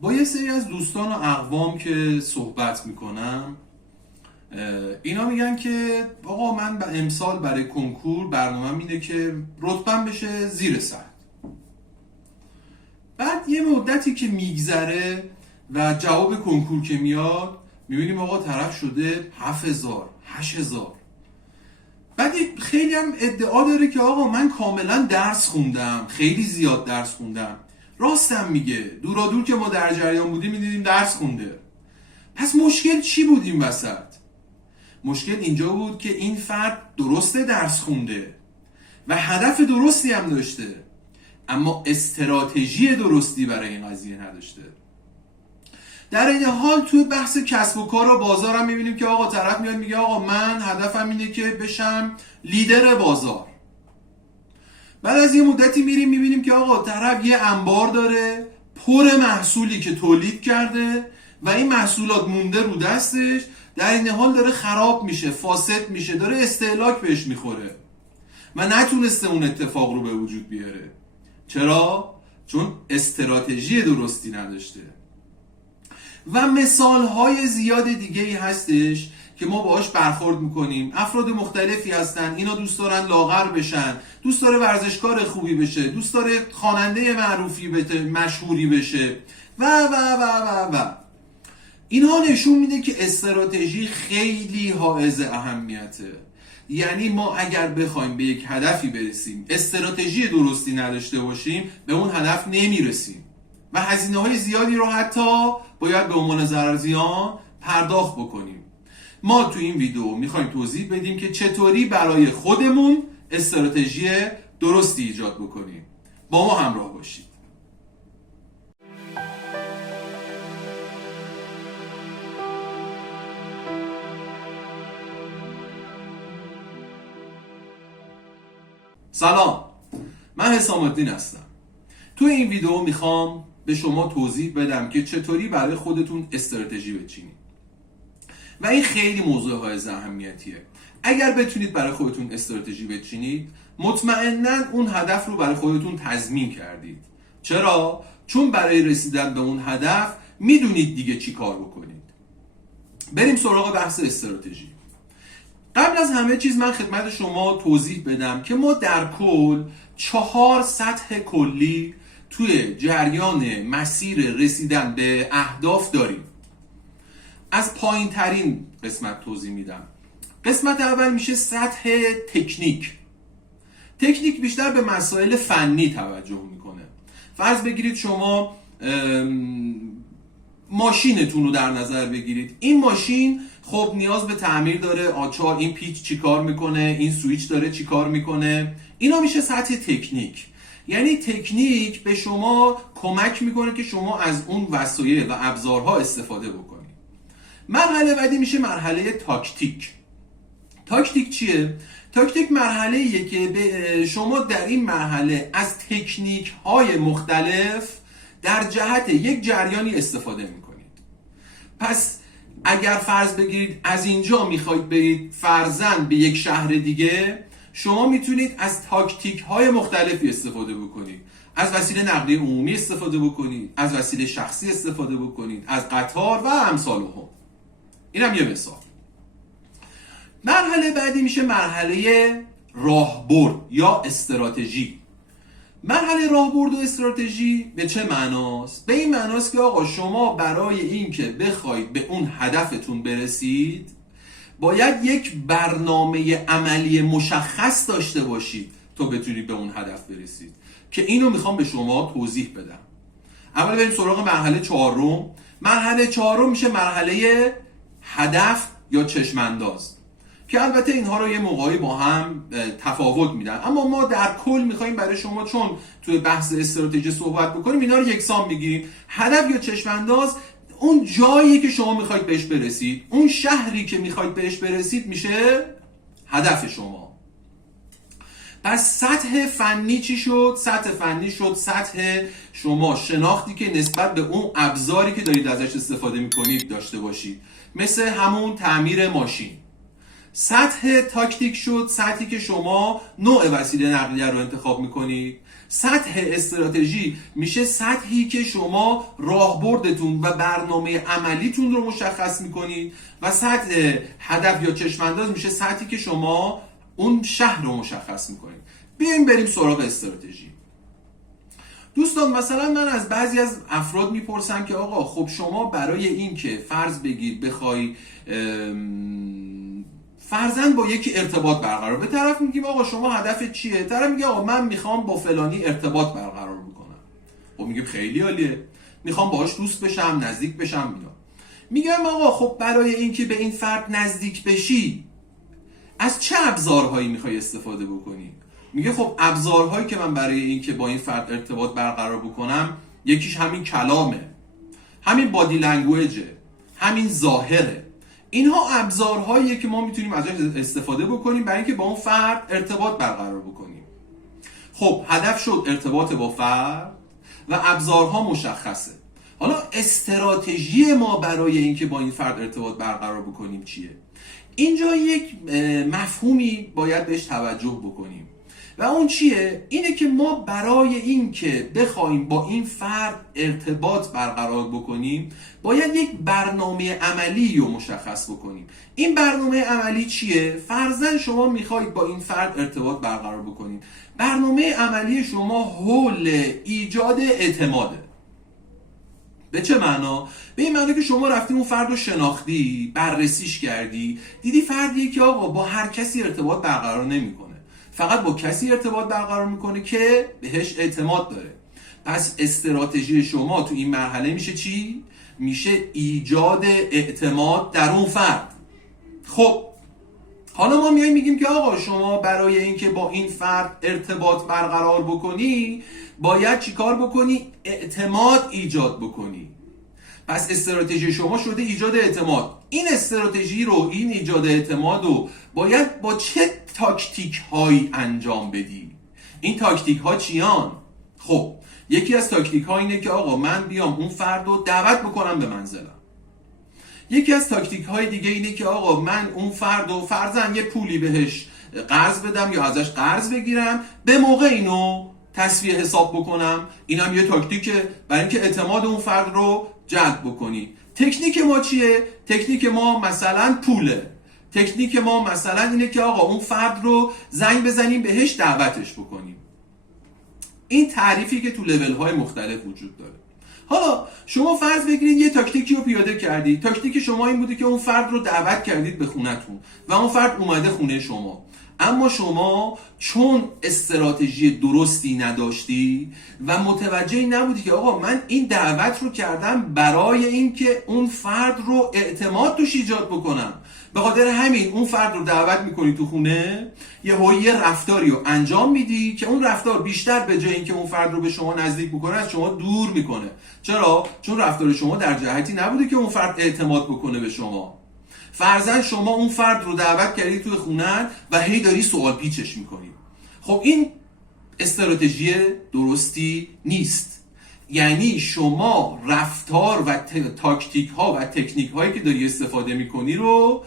با یه سری از دوستان و اقوام که صحبت میکنم، اینا میگن که آقا من امسال برای کنکور برنامه اینه که رتبم بشه زیر 100. بعد یه مدتی که میگذره و جواب کنکور که میاد میبینیم آقا طرف شده 7000 8000. بعد خیلی هم ادعا داره که آقا من کاملا درس خوندم، خیلی زیاد درس خوندم. راستم میگه، دورا دور که ما در جریان بودیم میدیدیم درس خونده. پس مشکل چی بود این وسط؟ مشکل اینجا بود که این فرد درسته درس خونده و هدف درستی هم داشته، اما استراتژی درستی برای این قضیه نداشته. در این حال توی بحث کسب و کار و بازار هم میبینیم که آقا طرف میاد میگه آقا من هدفم اینه که بشم لیدر بازار. بعد از یه مدتی میریم میبینیم که آقا طرف یه انبار داره پر محصولی که تولید کرده و این محصولات مونده رو دستش، در این حال داره خراب میشه، فاسد میشه، داره استهلاک بهش میخوره و نتونسته اون اتفاق رو به وجود بیاره. چرا؟ چون استراتژی درستی نداشته. و مثالهای زیاد دیگه ای هستش که ما باهاش برخورد میکنیم. افراد مختلفی هستن، اینا دوست دارن لاغر بشن، دوست داره ورزشکار خوبی بشه، دوست داره خواننده معروفی مشهوری بشه و و و و و اینها نشون میده که استراتژی خیلی حائز اهمیته. یعنی ما اگر بخوایم به یک هدفی برسیم، استراتژی درستی نداشته باشیم، به اون هدف نمیرسیم و هزینه های زیادی رو حتی باید به عنوان ضرر زیان پرداخت بکنیم. ما تو این ویدیو میخوایم توضیح بدیم که چطوری برای خودمون استراتژی درستی ایجاد بکنیم. با ما همراه باشید. سلام، من حسام الدین هستم. تو این ویدیو میخوام به شما توضیح بدم که چطوری برای خودتون استراتژی بچینید و این خیلی موضوع حائز اهمیتیه. اگر بتونید برای خودتون استراتژی بچینید، مطمئناً اون هدف رو برای خودتون تضمین کردید. چرا؟ چون برای رسیدن به اون هدف میدونید دیگه چی کار بکنید. بریم سراغ بحث استراتژی. قبل از همه چیز من خدمت شما توضیح بدم که ما در کل 4 سطح کلی توی جریان مسیر رسیدن به اهداف داریم. از پایین ترین قسمت توضیح میدم. قسمت اول میشه سطح تکنیک. تکنیک بیشتر به مسائل فنی توجه میکنه. فرض بگیرید شما ماشینتون رو در نظر بگیرید. این ماشین خب نیاز به تعمیر داره. آچار این پیچ چی کار میکنه، این سویچ داره چی کار میکنه. اینا میشه سطح تکنیک. یعنی تکنیک به شما کمک میکنه که شما از اون وسایل و ابزارها استفاده بکنید. مرحله بعدی میشه مرحله تاکتیک. تاکتیک چیه؟ تاکتیک مرحله‌ایه که به شما در این مرحله از تکنیک های مختلف در جهت یک جریانی استفاده میکنید. پس اگر فرض بگیرید از اینجا میخواید برید فرضاً به یک شهر دیگه، شما میتونید از تاکتیک های مختلفی استفاده بکنید. از وسیله نقلیه عمومی استفاده بکنید، از وسیله شخصی استفاده بکنید، از قطار و امثال هم. اینم یه مثال. مرحله بعدی میشه مرحله راهبرد یا استراتژی. مرحله راهبرد و استراتژی به چه معناست؟ به این معناست که آقا شما برای این که بخواید به اون هدفتون برسید، باید یک برنامه عملی مشخص داشته باشید تا بتونید به اون هدف برسید که اینو میخوام به شما توضیح بدم. اول بریم سراغ مرحله 4. مرحله 4 میشه مرحله هدف یا چشم انداز که البته اینها رو یه موقعی با هم تفاوت میدن، اما ما در کل میخوایم برای شما چون توی بحث استراتژی صحبت بکنیم اینا رو یکسان بگیریم. هدف یا چشم انداز اون جایی که شما میخواید بهش برسید، اون شهری که میخواید بهش برسید میشه هدف شما. پس سطح فنی چی شد؟ سطح فنی شد سطح شما شناختی که نسبت به اون ابزاری که دارید ازش استفاده میکنید داشته باشید، مثل همون تعمیر ماشین. سطح تاکتیک شد سطحی که شما نوع وسیله نقلیه رو انتخاب میکنید. سطح استراتژی میشه سطحی که شما راهبردتون و برنامه عملیتون رو مشخص میکنید و سطح هدف یا چشمانداز میشه سطحی که شما اون شهر رو مشخص میکنید. بیایم بریم سراغ استراتژی. دوستان مثلا من از بعضی از افراد میپرسم که آقا خب شما برای این که فرض بگیر بخوای فرضاً با یکی ارتباط برقرار، به طرف میگیم آقا شما هدفت چیه؟ طرف میگه آقا من میخوام با فلانی ارتباط برقرار بکنم. خب میگیم خیلی عالیه، میخوام باهاش دوست بشم، نزدیک بشم. میگم آقا خب برای اینکه به این فرد نزدیک بشی از چه ابزارهایی میخوای استفاده بکنی؟ میگه خب ابزارهایی که من برای اینکه با این فرد ارتباط برقرار بکنم یکیش همین کلامه، همین بادی لنگویجه، همین ظاهره. اینها ابزارهاییه که ما میتونیم ازش استفاده بکنیم برای اینکه با اون فرد ارتباط برقرار بکنیم. خب هدف شد ارتباط با فرد و ابزارها مشخصه. حالا استراتژی ما برای اینکه با این فرد ارتباط برقرار بکنیم چیه؟ اینجا یک مفهومی باید بهش توجه بکنیم و اون چیه؟ اینه که ما برای اینکه بخوایم با این فرد ارتباط برقرار بکنیم باید یک برنامه عملی رو مشخص بکنیم. این برنامه عملی چیه؟ فرضاً شما میخواید با این فرد ارتباط برقرار بکنید. برنامه عملی شما حول ایجاد اعتماده. به چه معنا؟ به این معنا که شما رفتی اون فرد رو شناختی، بررسیش کردی، دیدی فردیه که آقا با هر کسی ارتباط برقرار نمیکنه، فقط با کسی ارتباط برقرار میکنه که بهش اعتماد داره. پس استراتژی شما تو این مرحله میشه چی؟ میشه ایجاد اعتماد در اون فرد. خب حالا ما میایم میگیم که آقا شما برای اینکه با این فرد ارتباط برقرار بکنی باید چیکار بکنی؟ اعتماد ایجاد بکنی. پس استراتژی شما شده ایجاد اعتماد. این استراتژی رو، این ایجاد اعتماد رو باید با چه تاکتیک هایی انجام بدی؟ این تاکتیک ها چیان؟ خب یکی از تاکتیک ها اینه که آقا من بیام اون فرد رو دعوت بکنم به منزلم. یکی از تاکتیک های دیگه اینه که آقا من اون فرد رو فرضاً یه پولی بهش قرض بدم یا ازش قرض بگیرم، به موقع اینو تسویه حساب بکنم. اینم یه تاکتیکه برای اینکه اعتماد اون فرد رو جلب بکنی. تکنیک ما چیه؟ تکنیک ما مثلا پوله. تکنیک ما مثلا اینه که آقا اون فرد رو زنگ بزنیم بهش دعوتش بکنیم. این تعریفی که تو لول های مختلف وجود داره. حالا شما فرض بگیرید یه تاکتیکی رو پیاده کردید. تاکتیک شما این بوده که اون فرد رو دعوت کردید به خونتون و اون فرد اومده خونه شما، اما شما چون استراتژی درستی نداشتی و متوجه نبودی که آقا من این دعوت رو کردم برای اینکه اون فرد رو اعتماد توش ایجاد بکنم، به خاطر همین اون فرد رو دعوت میکنی تو خونه، یه رفتاری رو انجام میدی که اون رفتار بیشتر به جای اینکه اون فرد رو به شما نزدیک بکنه از شما دور میکنه. چرا؟ چون رفتار شما در جهتی نبوده که اون فرد اعتماد بکنه به شما. فرضاً شما اون فرد رو دعوت کردی توی خونه و هی داری سوال پیچش میکنی. خب این استراتژی درستی نیست. یعنی شما رفتار و تاکتیک ها و تکنیک هایی که داری استفاده میکنی رو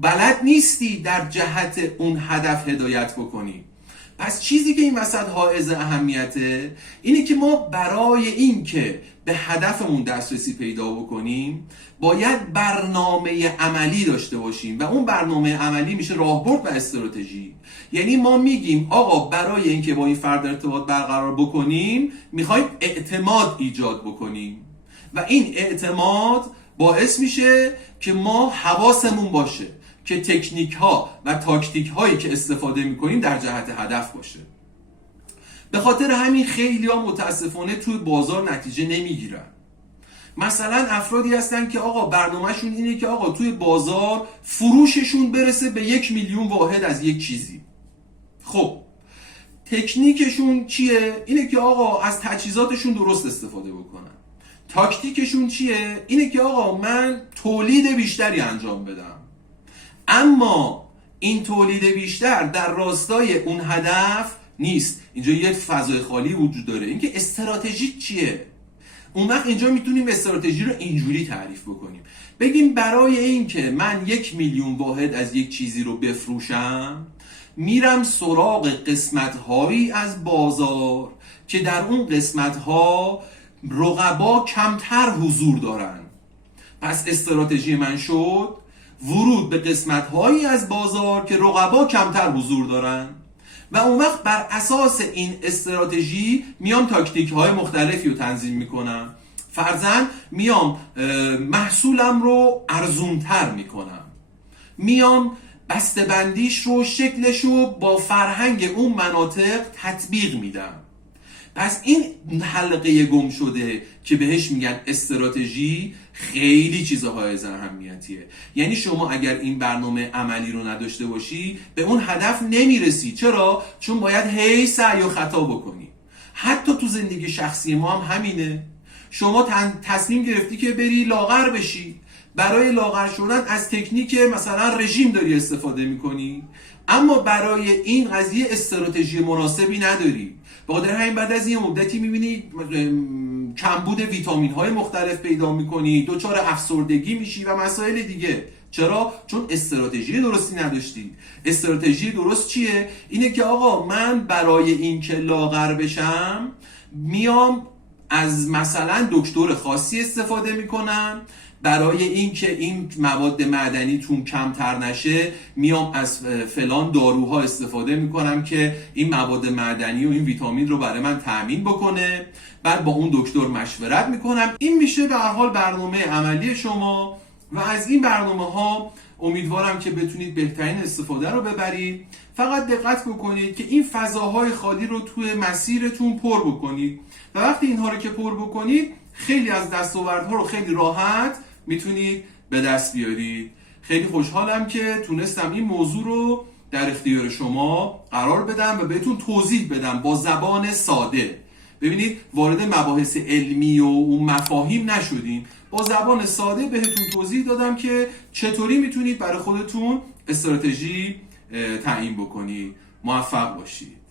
بلد نیستی در جهت اون هدف هدایت بکنی. پس چیزی که این وسط حائز اهمیته اینه که ما برای این که به هدفمون دسترسی پیدا بکنیم باید برنامه عملی داشته باشیم و اون برنامه عملی میشه راهبرد و استراتژی. یعنی ما میگیم آقا برای اینکه با این فرد ارتباط برقرار بکنیم میخوایم اعتماد ایجاد بکنیم و این اعتماد باعث میشه که ما حواسمون باشه که تکنیک ها و تاکتیک هایی که استفاده میکنیم در جهت هدف باشه. به خاطر همین خیلی ها متاسفانه توی بازار نتیجه نمیگیرن. مثلا افرادی هستن که آقا برنامهشون اینه که آقا توی بازار فروششون برسه به 1 میلیون واحد از یک چیزی. خب تکنیکشون چیه؟ اینه که آقا از تجهیزاتشون درست استفاده بکنن. تاکتیکشون چیه؟ اینه که آقا من تولید بیشتری انجام بدم. اما این تولید بیشتر در راستای اون هدف نیست. اینجا یک فضای خالی وجود داره. اینکه استراتژی چیه؟ اون وقت اینجا میتونیم استراتژی رو اینجوری تعریف بکنیم. بگیم برای اینکه من 1 میلیون واحد از یک چیزی رو بفروشم میرم سراغ قسمت‌هایی از بازار که در اون قسمت ها رقبا کمتر حضور دارن. پس استراتژی من شد ورود به قسمت هایی از بازار که رقبا کمتر حضور دارن و اون وقت بر اساس این استراتژی میام تاکتیک های مختلفی رو تنظیم میکنم. فرضاً میام محصولم رو ارزونتر میکنم، میام بسته‌بندیش رو شکلش رو با فرهنگ اون مناطق تطبیق میدم. پس این حلقه گم شده که بهش میگن استراتژی خیلی چیزهای اهمیتیه. یعنی شما اگر این برنامه عملی رو نداشته باشی به اون هدف نمیرسی. چرا؟ چون باید هی سعی و خطا بکنی. حتی تو زندگی شخصی ما هم همینه. شما تصمیم گرفتی که بری لاغر بشی، برای لاغر شدن از تکنیک مثلا رژیم داری استفاده میکنی، اما برای این قضیه استراتژی مناسبی نداری. به خاطر همین بعد از این مدتی میبینی کمبود ویتامین های مختلف پیدا میکنی، دچار افسردگی میشی و مسائل دیگه. چرا؟ چون استراتژی درستی نداشتی. استراتژی درست چیه؟ اینه که آقا من برای این که لاغر بشم میام از مثلا دکتر خاصی استفاده میکنم، برای اینکه این مواد معدنی تون کمتر نشه میام از فلان داروها استفاده میکنم که این مواد معدنی و این ویتامین رو برای من تامین بکنه، بعد با اون دکتر مشورت میکنم. این میشه به هر حال برنامه عملی شما و از این برنامه ها امیدوارم که بتونید بهترین استفاده رو ببرید. فقط دقت بکنید که این فضاهای خالی رو توی مسیرتون پر بکنید و وقتی اینها رو که پر بکنید خیلی از دستاوردها رو خیلی راحت میتونید به دست بیارید. خیلی خوشحالم که تونستم این موضوع رو در اختیار شما قرار بدم و بهتون توضیح بدم با زبان ساده. ببینید وارد مباحث علمی و اون مفاهیم نشدیم، با زبان ساده بهتون توضیح دادم که چطوری میتونید برای خودتون استراتژی تعیین بکنید. موفق باشید.